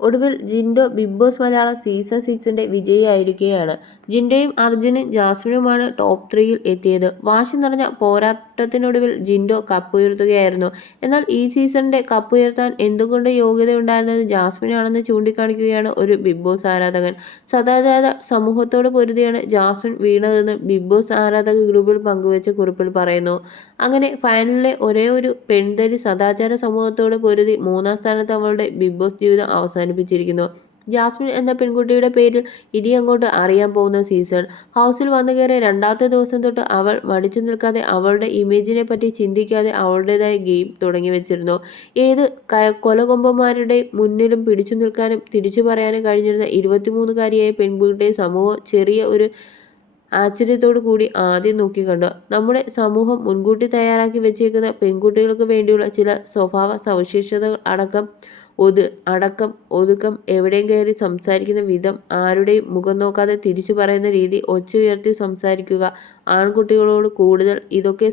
ഒടുവിൽ Jinto big boss Malayalam season 6ന്റെ വിജയിയായിരിക്കുകയാണ്. ജിൻഡോയും അർജുനും ജാസ്മിനുമാണ് ടോപ്പ് 3യിൽ എത്തിയത്. വാശി നിറഞ്ഞ പോരാട്ടത്തിനൊടുവിൽ ജിൻഡോ കപ്പുയർത്തുകയായിരുന്നു. എന്നാൽ ഈ സീസണിന്റെ കപ്പുയർത്താൻ എന്തുകൊണ്ട് യോഗ്യതയുണ്ടായിരുന്നത് ജാസ്മിനാണെന്ന് ചൂണ്ടിക്കാണിക്കുകയാണ് ഒരു ബിഗ് ബോസ് ആരാധകൻ. സദാചാര സമൂഹത്തോട് പൊരുതിയാണ് ജാസ്മിൻ വീണതെന്ന് ബിഗ് ബോസ് ആരാധക ഗ്രൂപ്പിൽ പങ്കുവച്ച കുറിപ്പിൽ പറയുന്നു. അങ്ങനെ ഫൈനലിലെ ഒരേയൊരു പെൺതരി സദാചാര സമൂഹത്തോട് പൊരുതി 3ാം സ്ഥാനത്ത് അവളുടെ ബിഗ് ബോസ് ജീവിതം അവസാനിപ്പിച്ചിരിക്കുന്നു. ജാസ്മിൻ എന്ന പെൺകുട്ടിയുടെ പേരിൽ ഇനിയങ്ങോട്ട് അറിയാൻ പോകുന്ന സീസൺ. ഹൗസിൽ വന്നുകയറിയ 2ാമത്തെ ദിവസം തൊട്ട് അവൾ മടിച്ചു നിൽക്കാതെ അവളുടെ ഇമേജിനെ പറ്റി ചിന്തിക്കാതെ അവളുടേതായ ഗെയിം തുടങ്ങിവെച്ചിരുന്നു. ഏത് കൊലകൊമ്പന്മാരുടെ മുന്നിലും പിടിച്ചു നിൽക്കാനും തിരിച്ചു പറയാനും കഴിഞ്ഞിരുന്ന 23-കാരിയായ പെൺകുട്ടിയെ സമൂഹം ചെറിയ ഒരു ആശ്ചര്യത്തോടു കൂടി ആദ്യം നോക്കിക്കണ്ടു. നമ്മുടെ സമൂഹം മുൻകൂട്ടി തയ്യാറാക്കി വെച്ചേക്കുന്ന പെൺകുട്ടികൾക്ക് വേണ്ടിയുള്ള ചില സ്വഭാവ സവിശേഷതകൾ അടക്കം ഒതുക്കം, എവിടെയും കയറി സംസാരിക്കുന്ന വിധം, ആരുടെയും മുഖം നോക്കാതെ തിരിച്ചു പറയുന്ന രീതി, ഒച്ച ഉയർത്തി സംസാരിക്കുക, ആൺകുട്ടികളോട് കൂടുതൽ, ഇതൊക്കെ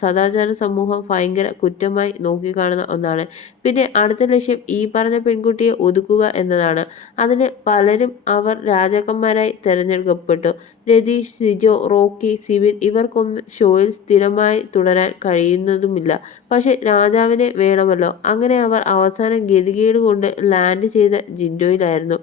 സദാചാര സമൂഹം ഭയങ്കര കുറ്റമായി നോക്കിക്കാണുന്ന ഒന്നാണ്. പിന്നെ അടുത്ത ലക്ഷ്യം ഈ പറഞ്ഞ പെൺകുട്ടിയെ ഒതുക്കുക എന്നതാണ്. അതിന് പലരും അവർ രാജാക്കന്മാരായി തെരഞ്ഞെടുക്കപ്പെട്ടു. രതീഷ്, സിജോ, റോക്കി, സിബിൻ ഇവർക്കൊന്നും ഷോയിൽ സ്ഥിരമായി തുടരാൻ കഴിയുന്നതുമില്ല. പക്ഷെ രാജാവിനെ വേണമല്ലോ. അങ്ങനെ അവർ അവസാനം ഗതികേട് കൊണ്ട് ലാൻഡ് ചെയ്ത ജിൻഡോയിലായിരുന്നു.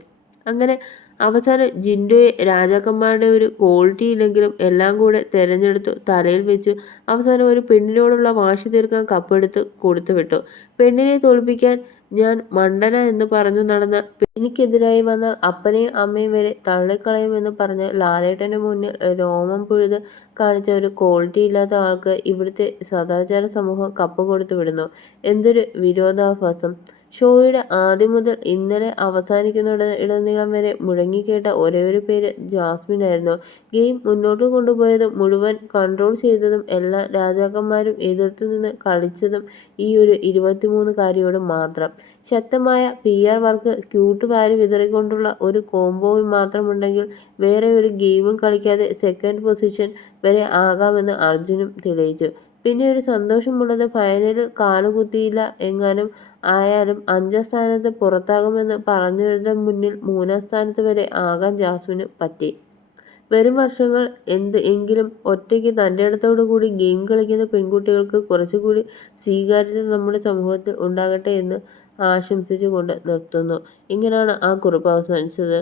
അങ്ങനെ അവസാനം ജിൻഡോയെ രാജാക്കന്മാരുടെ ഒരു ക്വാളിറ്റി ഇല്ലെങ്കിലും എല്ലാം കൂടെ തെരഞ്ഞെടുത്തു തലയിൽ വെച്ചു. അവസാനം ഒരു പെണ്ണിനോടുള്ള വാശി തീർക്കാൻ കപ്പെടുത്ത് കൊടുത്തുവിട്ടു. പെണ്ണിനെ തോൽപ്പിക്കാൻ ഞാൻ മണ്ടന എന്ന് പറഞ്ഞു നടന്ന, എനിക്കെതിരായി വന്നാൽ അപ്പനെയും അമ്മയും വരെ തള്ളിക്കളയുമെന്ന് പറഞ്ഞ് ലാലേട്ടന് മുന്നിൽ രോമം പുഴുത് കാണിച്ച ഒരു ക്വാളിറ്റി ഇല്ലാത്ത ആൾക്ക് ഇവിടുത്തെ സദാചാര സമൂഹം കപ്പ് കൊടുത്തു വിടുന്നു. എന്തൊരു വിരോധാഭാസം! ഷോയുടെ ആദ്യം മുതൽ ഇന്നലെ അവസാനിക്കുന്നിടനീളം വരെ മുഴങ്ങിക്കേട്ട ഒരേയൊരു പേര് ജാസ്മിനായിരുന്നു. ഗെയിം മുന്നോട്ട് കൊണ്ടുപോയതും മുഴുവൻ കൺട്രോൾ ചെയ്തതും എല്ലാം രാജാക്കന്മാരും എതിർത്തുനിന്ന് കളിച്ചതും ഈ ഒരു 23-കാരിയോട് മാത്രം. ശക്തമായ PR വർക്ക്, ക്യൂട്ട് വാരി വിതറിക്കൊണ്ടുള്ള ഒരു കോംബോയും മാത്രമുണ്ടെങ്കിൽ വേറെ ഒരു ഗെയിമും കളിക്കാതെ സെക്കൻഡ് പൊസിഷൻ വരെ ആകാമെന്ന് അർജുനും തെളിയിച്ചു. പിന്നെ ഒരു സന്തോഷമുള്ളത് ഫൈനലിൽ കാലുകുത്തിയില്ല എങ്ങാനും ആയാലും 5ാം സ്ഥാനത്ത് പുറത്താകുമെന്ന് പറഞ്ഞവരുടെ മുന്നിൽ 3ാം സ്ഥാനത്ത് വരെ ആകാൻ ജാസ്മിന് പറ്റി. വരും വർഷങ്ങൾ എങ്കിലും ഒറ്റയ്ക്ക് തൻ്റെടത്തോടു കൂടി ഗെയിം കളിക്കുന്ന പെൺകുട്ടികൾക്ക് കുറച്ചുകൂടി സ്വീകാര്യത നമ്മുടെ സമൂഹത്തിൽ ഉണ്ടാകട്ടെ എന്ന് ആശംസിച്ചുകൊണ്ട് നിർത്തുന്നു. ഇങ്ങനെയാണ് ആ കുറിപ്പ് അവസാനിച്ചത്.